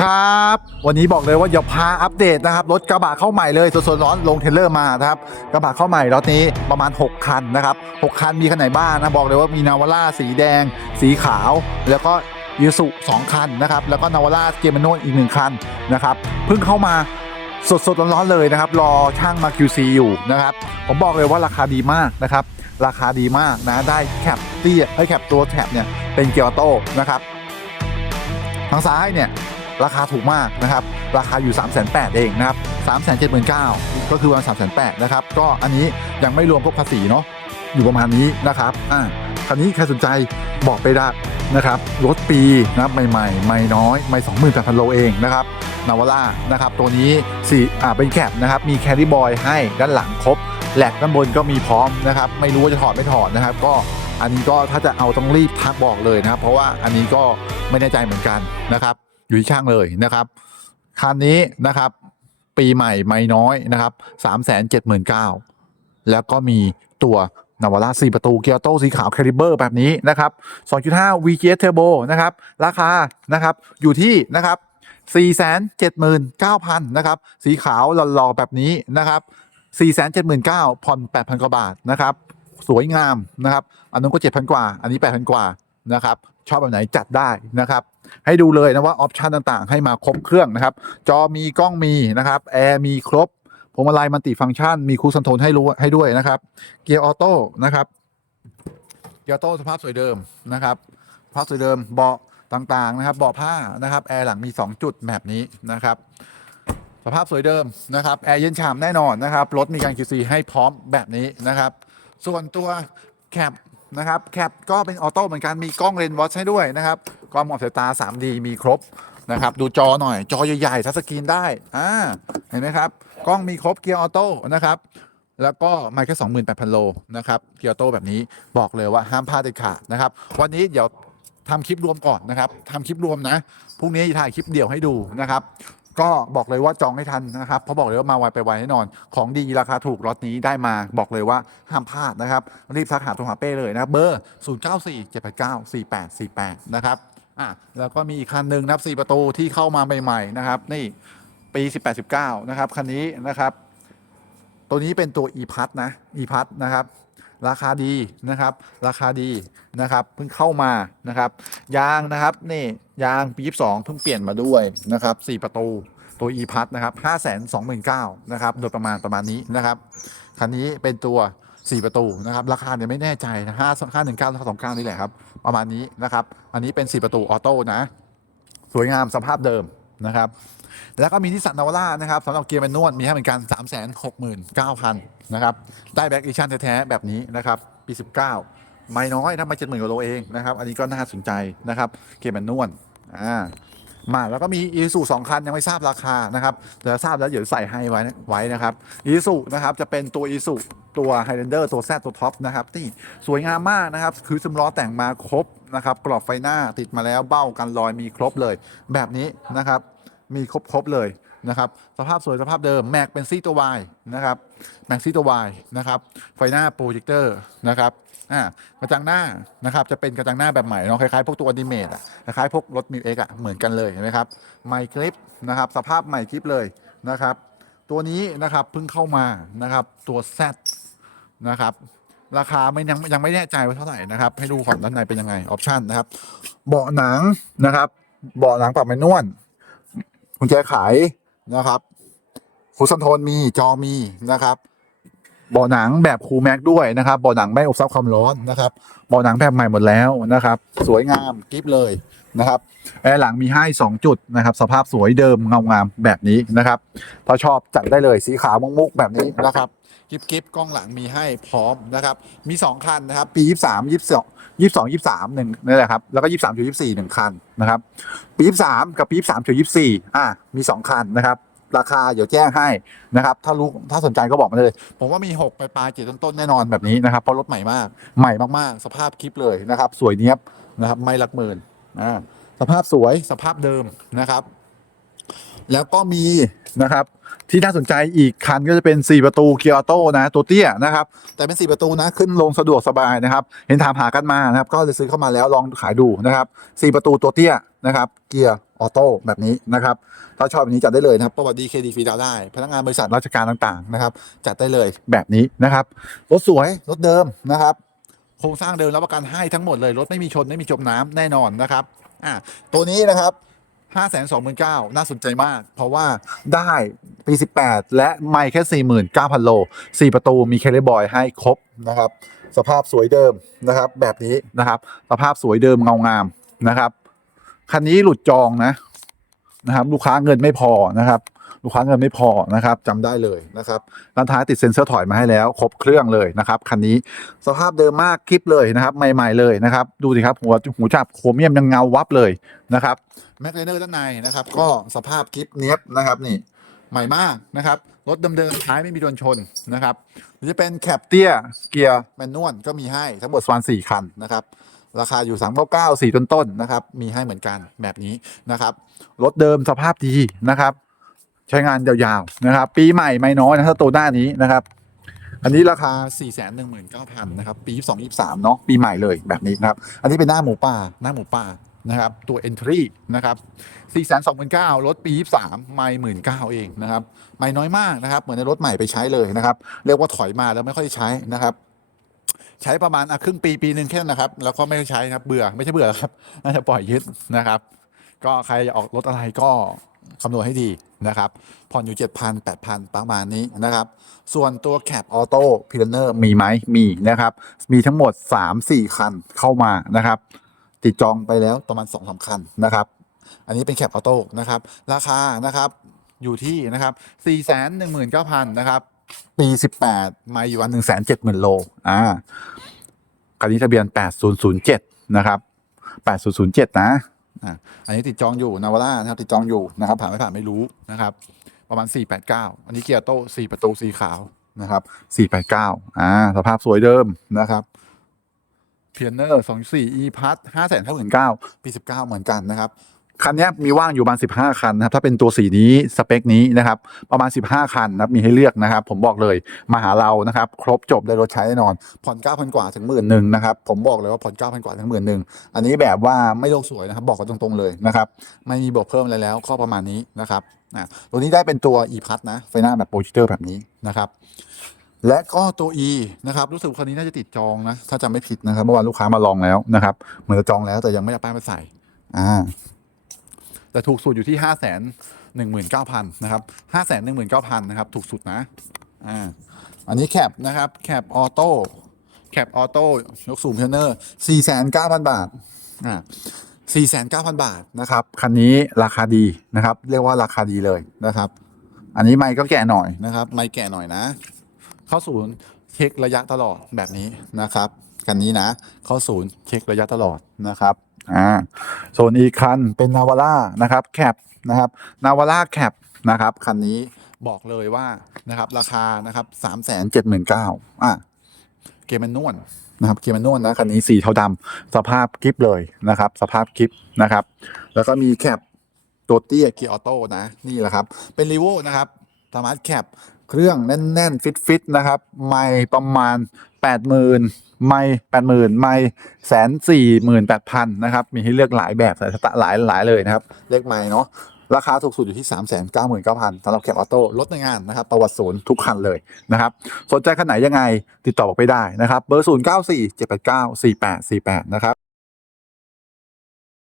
ครับ วันนี้บอกเลยว่าเดี๋ยวพาอัปเดตนะครับ รถกระบะเข้าใหม่เลยสดๆร้อนลงเทเลอร์มานะครับ กระบะเข้าใหม่รถนี้ประมาณ 6 คันนะครับ 6 คันมีคันไหนบ้างนะบอกเลยว่ามีนาวาร่าสีแดง สีขาว แล้วก็ยูสุสองคันนะครับ แล้วก็นาวาร่าเกมโนอีกหนึ่งคันนะครับ เพิ่งเข้ามาสดๆร้อนๆเลยนะครับ รอช่างมา QC อยู่นะครับ ผมบอกเลยว่าราคาดีมากนะครับ ราคาดีมากนะได้แคปเตี้ยให้แคปตัวแคปเนี่ยเป็นเกียร์ออโต้นะครับทางซ้ายเนี่ย ราคาถูกมากนะครับ ราคาอยู่ 3 8 0 0 0เองนะครับ3 7 9 0 0 0ก็คือวัน3 8 0 0 0นะครับ ก็อันนี้ยังไม่รวมพวกภาษีเนาะ อยู่ประมาณนี้นะครับ อ่าคันนี้ใครสนใจบอกไปได้นะครับ รถปีนะครับใหม่ๆ ไม่น้อยไม่28,000โลเองนะครับนาวาร่านะครับ ตัวนี้สี่อ่าเป็นแคปนะครับ มีแคริบอยให้ด้านหลังครบแหลกด้านบนก็มีพร้อมนะครับ ไม่รู้ว่าจะถอดไม่ถอดนะครับ ก็อันนี้ก็ถ้าจะเอาต้องรีบทักบอกเลยนะครับ เพราะว่าอันนี้ก็ไม่แน่ใจเหมือนกันนะครับ อยู่ที่ช่างเลยนะครับคันนี้นะครับ ปีใหม่ไม่น้อยนะครับ3 7 9 0 0 0แล้วก็มีตัวนาวาร่า4ประตู เกียร์โต้สีขาวแคลิเบอร์แบบนี้นะครับ 2.5 VGS Turbo นะครับ ราคานะครับอยู่ที่นะครับ 479,000 นะครับ สีขาวหล่อๆแบบนี้นะครับ 479,000ผ่อน 8,000 กว่าบาทนะครับ สวยงามนะครับ อันนู้นก็ 7,000 กว่า อันนี้ 8,000 กว่า นะครับชอบแบบไหนจัดได้นะครับ ให้ดูเลยนะว่าออปชันต่างๆ ให้มาครบเครื่องนะครับ จอมีกล้องมีนะครับแอร์มีครบพวงมาลัยมันติฟังก์ชัน มีคูลคอนโทรลให้รู้ให้ด้วยนะครับ เกียร์ออโต้นะครับเกียร์ออโต้สภาพสวยเดิมนะครับสภาพสวยเดิมเบาะต่างๆนะครับเบาะผ้านะครับแอร์หลังมี 2 จุดแบบนี้นะครับสภาพสวยเดิมนะครับแอร์เย็นฉ่ำแน่นอนนะครับรถมีการ QC ให้พร้อมแบบนี้นะครับ ส่วนตัวแคป นะครับแคปก็เป็นออโต้เหมือนกันมีกล้องเลนส์วอชให้ด้วยนะครับกล้องมองสายตา 3D มีครบนะครับดูจอหน่อยจอใหญ่ๆทัชสกรีนได้อ่าเห็นไหมครับกล้องมีครบเกียร์ออโต้นะครับแล้วก็ไม่แค่28,000 โลนะครับเกียร์ออโต้แบบนี้บอกเลยว่าห้ามพลาดเด็ดขาดนะครับ วันนี้เดี๋ยวทำคลิปรวมก่อนนะครับทำคลิปรวมนะพรุ่งนี้ถ่ายคลิปเดี่ยวให้ดูนะครับ ก็บอกเลยว่าจองให้ทันนะครับเพราะบอกเลยว่ามาไวไปไวแน่นอน ของดีราคาถูกรถนี้ได้มาบอกเลยว่าห้ามพลาดนะครับ รีบทักหาโทรหาเป้เลยนะครับเบอร์ 0 9 4 7 8 9 4 8 4 8 นะครับอะแล้วก็มีอีกคันหนึ่งนะครับ 4 ประตูที่เข้ามาใหม่ๆนะครับนี่ปี 18 19 นะครับคันนี้นะครับ ตัวนี้เป็นตัว e p a s นะ e p a s นะครับ ราคาดีนะครับ ราคาดีนะครับ เพิ่งเข้ามานะครับ ยางนะครับนี่ยางปี22เพิ่งเปลี่ยนมาด้วยนะครับ4ประตูตัว e p a s นะครับ5 2 9 0 0 0นะครับ โดยประมาณประมาณนี้นะครับ คันนี้เป็นตัว 4 ประตูนะครับ ราคาเนี่ยไม่แน่ใจนะ5 5 1 9 5 2 9นี่แหละครับ ประมาณนี้นะครับ อันนี้เป็น 4 ประตูออโต้นะ สวยงามสภาพเดิมนะครับ แล้วก็มีนิสสันนาวาร่านะครับสำหรับเกียร์แมนนวลมีให้เหมือนกัน 3 6 9 0 0 0นะครับได้แบ็กอีชั่นแท้ๆแบบนี้นะครับปี 19 ไม่น้อยถ้าไม่เจ็ดหมื่นกว่าโลเองนะครับอันนี้ก็น่าสนใจนะครับเกียร์แมนนวลอ่ามาแล้วก็มีอีซูสองคัน ยังไม่ทราบราคานะครับแต่ทราบแล้วเดี๋ยวใส่ให้ไว้ไว้นะครับอีซูนะครับจะเป็นตัวอีซูตัวไฮเ l นเดอร์ตัวแซตัวท็อปนะครับนี่สวยงามมากนะครับ คือซึมล้อแต่งมาครบนะครับ กรอบไฟหน้าติดมาแล้วเบ้ากันรอยมีครบเลย แบบนี้นะครับ มีครบครบเลยนะครับ สภาพสวยสภาพเดิมแม็กเป็นซีตัววายนะครับแม็กซีตัววายนะครับ ไฟหน้าโปรเจคเตอร์นะครับอ่ากระจังหน้านะครับจะเป็นกระจังหน้าแบบใหม่เนาะคล้ายๆพวกตัวอนิเมตอะคล้ายๆพวกรถมิวเอ็กอะเหมือนกันเลยเห็นไหมครับไมค์คลิปนะครับสภาพใหม่คลิปเลยนะครับ ตัวนี้นะครับเพิ่งเข้ามานะครับตัว Z นะครับราคาไม่ยังยังไม่แน่ใจว่าเท่าไหร่นะครับ ให้ดูก่อนด้านในเป็นยังไงออปชันนะครับ เบาะหนังนะครับ เบาะหนังปรับแมนนวล กุญแจขายนะครับคูซันโทนมีจอมีนะครับเบาะหนังแบบคูแม็กด้วยนะครับเบาะหนังไม่อบซับความร้อนนะครับเบาะหนังแบบใหม่หมดแล้วนะครับ สวยงามกิฟเลยนะครับแอร์หลังมีให้ 2 จุดนะครับ สภาพสวยเดิมเงางามแบบนี้นะครับ ถ้าชอบจัดได้เลยสีขาวมุกมุกแบบนี้นะครับ กิฟกิฟกล้องหลังมีให้พร้อมนะครับ มี 2 คันนะครับ ปี 23 22 22 23หนึ่งนี่แหละครับ แล้วก็ 23 24หนึ่งคันนะครับ ปี 23 กับปี 23ถึง24อะมี 2 คันนะครับราคาเดี๋ยวแจ้งให้นะครับ ถ้ารู้ถ้าสนใจก็บอกมาเลย ผมว่ามี 6 ไปปลายเจ็ดต้นๆแน่นอนแบบนี้นะครับเพราะรถใหม่มากใหม่มากๆ สภาพคลิปเลยนะครับ สวยเนี้ยบนะครับ ไม่หลักหมื่นอ่าสภาพสวยสภาพเดิมนะครับ แล้วก็มีนะครับที่น่าสนใจอีกคันก็จะเป็น 4 ประตูเกียร์ออโต้นะตัวเตี้ยนะครับ แต่เป็น 4 ประตูนะขึ้นลงสะดวกสบายนะครับ เห็นถามหากันมานะครับ ก็เลยซื้อเข้ามาแล้วลองขายดูนะครับ 4 ประตูตัวเตี้ยนะครับเกียร์ออโต้แบบนี้นะครับถ้าชอบแบบนี้จัดได้เลยนะครับประวัติดีเคดีฟรีดาวได้ พนักงานบริษัทราชการต่างๆนะครับจัดได้เลยแบบนี้นะครับรถสวยรถเดิมนะครับโครงสร้างเดิมรับประกันให้ทั้งหมดเลยรถไม่มีชนไม่มีจมน้ำแน่นอนนะครับอ่าตัวนี้นะครับ 5 2 9 0 0 0น่าสนใจมาก เพราะว่าได้ปี18และไม่แค่49,000โล4ประตูมีเคเลบอยให้ครบนะครับ สภาพสวยเดิมนะครับ แบบนี้นะครับ สภาพสวยเดิมเงางามนะครับ คันนี้หลุดจองนะนะครับ ลูกค้าเงินไม่พอนะครับ ลูกค้าเงินไม่พอนะครับจำได้เลยนะครับด้านท้ายติดเซ็นเซอร์ถอยมาให้แล้วครบเครื่องเลยนะครับคันนี้สภาพเดิมมากคลิปเลยนะครับ ใหม่ ๆเลยนะครับ ดูสิครับหัวหูจับโครเมียมยังเงาวับเลยนะครับ แม็กเลเนอร์ด้านในนะครับ ก็สภาพคลิปเนี้ยบนะครับนี่ใหม่มากนะครับรถเดิมๆท้ายไม่มีโดนชนนะครับหรือจะเป็นแคปเตี้ยเกียร์แมนนวลก็มีให้ทั้งหมดสวานสี่คันนะครับ ราคาอยู่ 3 9 9 4 ต้นต้นนะครับ มีให้เหมือนกันแบบนี้นะครับ รถเดิมสภาพดีนะครับ ใช้งานยาวๆนะครับ ปีใหม่ไม่น้อยนะถ้าตัวหน้านี้นะครับ อันนี้ราคา 4 1 9 0 0 0 นะครับ ปี 22 23 เนาะปีใหม่เลยแบบนี้นะครับ อันนี้เป็นหน้าหมูป่าหน้าหมูป่า นะครับตัว entry นะครับ4 2 9 0 0 0รถปี 23 ไม่หมื่นเเองนะครับไม่น้อยมากนะครับ เหมือนในรถใหม่ไปใช้เลยนะครับ เรียกว่าถอยมาแล้วไม่ค่อยใช้นะครับใช้ประมาณอะครึ่งปีปีหนึ่งแค่นั้นนะครับ แล้วก็ไม่ได้ใช้ครับเบื่อไม่ใช่เบื่อครับน่าจะปล่อยยึดนะครับ ก็ใครจะออกรถอะไรก็คำนวณให้ดีนะครับ ผ่อนอยู่ 7,000 8,000 ประมาณนี้นะครับ ส่วนตัวแคปออโต้พิลเนอร์มีไหมมีนะครับ มีทั้งหมด 3-4 คันเข้ามานะครับ ติดจองไปแล้วประมาณ2อสคันนะครับ อันนี้เป็นแคปออโต้นะครับ ราคานะครับอยู่ที่นะครับ419,000นะครับ ปี18มาอยู่วัน170,000โลอ่าคันนี้ทะเบียน8007นะครับ8007นะอ่าอันนี้ติดจองอยู่นาวาร่านะครับ ติดจองอยู่นะครับ ผ่านไม่ผ่านไม่รู้นะครับ ประมาณ489อันนี้เกียร์โต้4ประตูสีขาวนะครับ489อ่าสภาพสวยเดิมนะครับ เพียเนอร์24 e พัท5 9 0 0 0ปี19เก้าเหมือนกันนะครับ คันนี้มีว่างอยู่ประมาณ 15 คันนะครับ ถ้าเป็นตัวสีนี้สเปคนี้นะครับ ประมาณ 15 คันนะครับมีให้เลือกนะครับ ผมบอกเลยมาหาเรานะครับ ครบจบได้รถใช้แน่นอน ผ่อน9,000 กว่าถึงหมื่นหนึ่งนะครับ ผมบอกเลยว่าผ่อน9,000 กว่าถึงหมื่นหนึ่งอันนี้แบบว่าไม่โลกสวยนะครับ บอกกันตรงๆเลยนะครับ ไม่มีบอกเพิ่มอะไรแล้วก็ประมาณนี้นะครับอะตัวนี้ได้เป็นตัว e พัทนะไฟหน้าแบบโปรเจคเตอร์แบบนี้นะครับ และก็ตัว E นะครับรู้สึกคันนี้น่าจะติดจองนะถ้าจำไม่ผิดนะครับเมื่อวานลูกค้ามาลองแล้วนะครับเหมือนจะจองแล้วแต่ยังไม่ได้ป้ายมาใส่อ่าแต่ถูกสุดอยู่ที่ห้าแสนหนึ่งหมื่นเก้าพันนะครับห้าแสนหนึ่งหมื่นเก้าพันนะครับถูกสุดนะอ่าอันนี้แคปนะครับแคปออโต้แคปออโต้ยกสูงเทนเนอร์สี่แสนเก้าพันบาทอ่าสี่แสนเก้าพันบาทนะครับคันนี้ราคาดีนะครับ เรียกว่าราคาดีเลยนะครับ อันนี้ไม่ก็แก่หน่อยนะครับไม่แก่หน่อยนะ เข้าศูนย์เช็คระยะตลอดแบบนี้นะครับคันนี้นะ เข้าศูนย์เช็คระยะตลอดนะครับอ่าส่วนอีกคันเป็นนาวาร่านะครับแคปนะครับนาวาร่าแคปนะครับคันนี้บอกเลยว่านะครับราคานะครับสามแสนเจ็ดหมื่นเก้าอะเกมแมนนวลนะครับเกมแมนนวลนะคันนี้สีเทาดำสภาพคลิปเลยนะครับ สภาพคลิปนะครับ แล้วก็มีแคปตัวเตี้ยเกียร์ออโต้นะนี่แหละครับ เป็นรีโวนะครับสมาร์ทแคป เครื่องแน่นๆ ฟิตๆนะครับ ไม่ประมาณ 80,000 ไม่80,000 ไม่แสนสี่หมื่นแปดพันนะครับ มีให้เลือกหลายแบบหลายตล์หลายหลายเลยนะครับ เลขไม่เนาะราคาถูกสุดอยู่ที่ 3 9 9 0 0 0สำหรับแคปออโต้รถในงานนะครับ ประวัติศูนย์ทุกคันเลยนะครับ สนใจคันไหนยังไงติดต่อไปได้นะครับ เบอร์ 0 9 4 7 8 9 4 8 4 8 นะครับ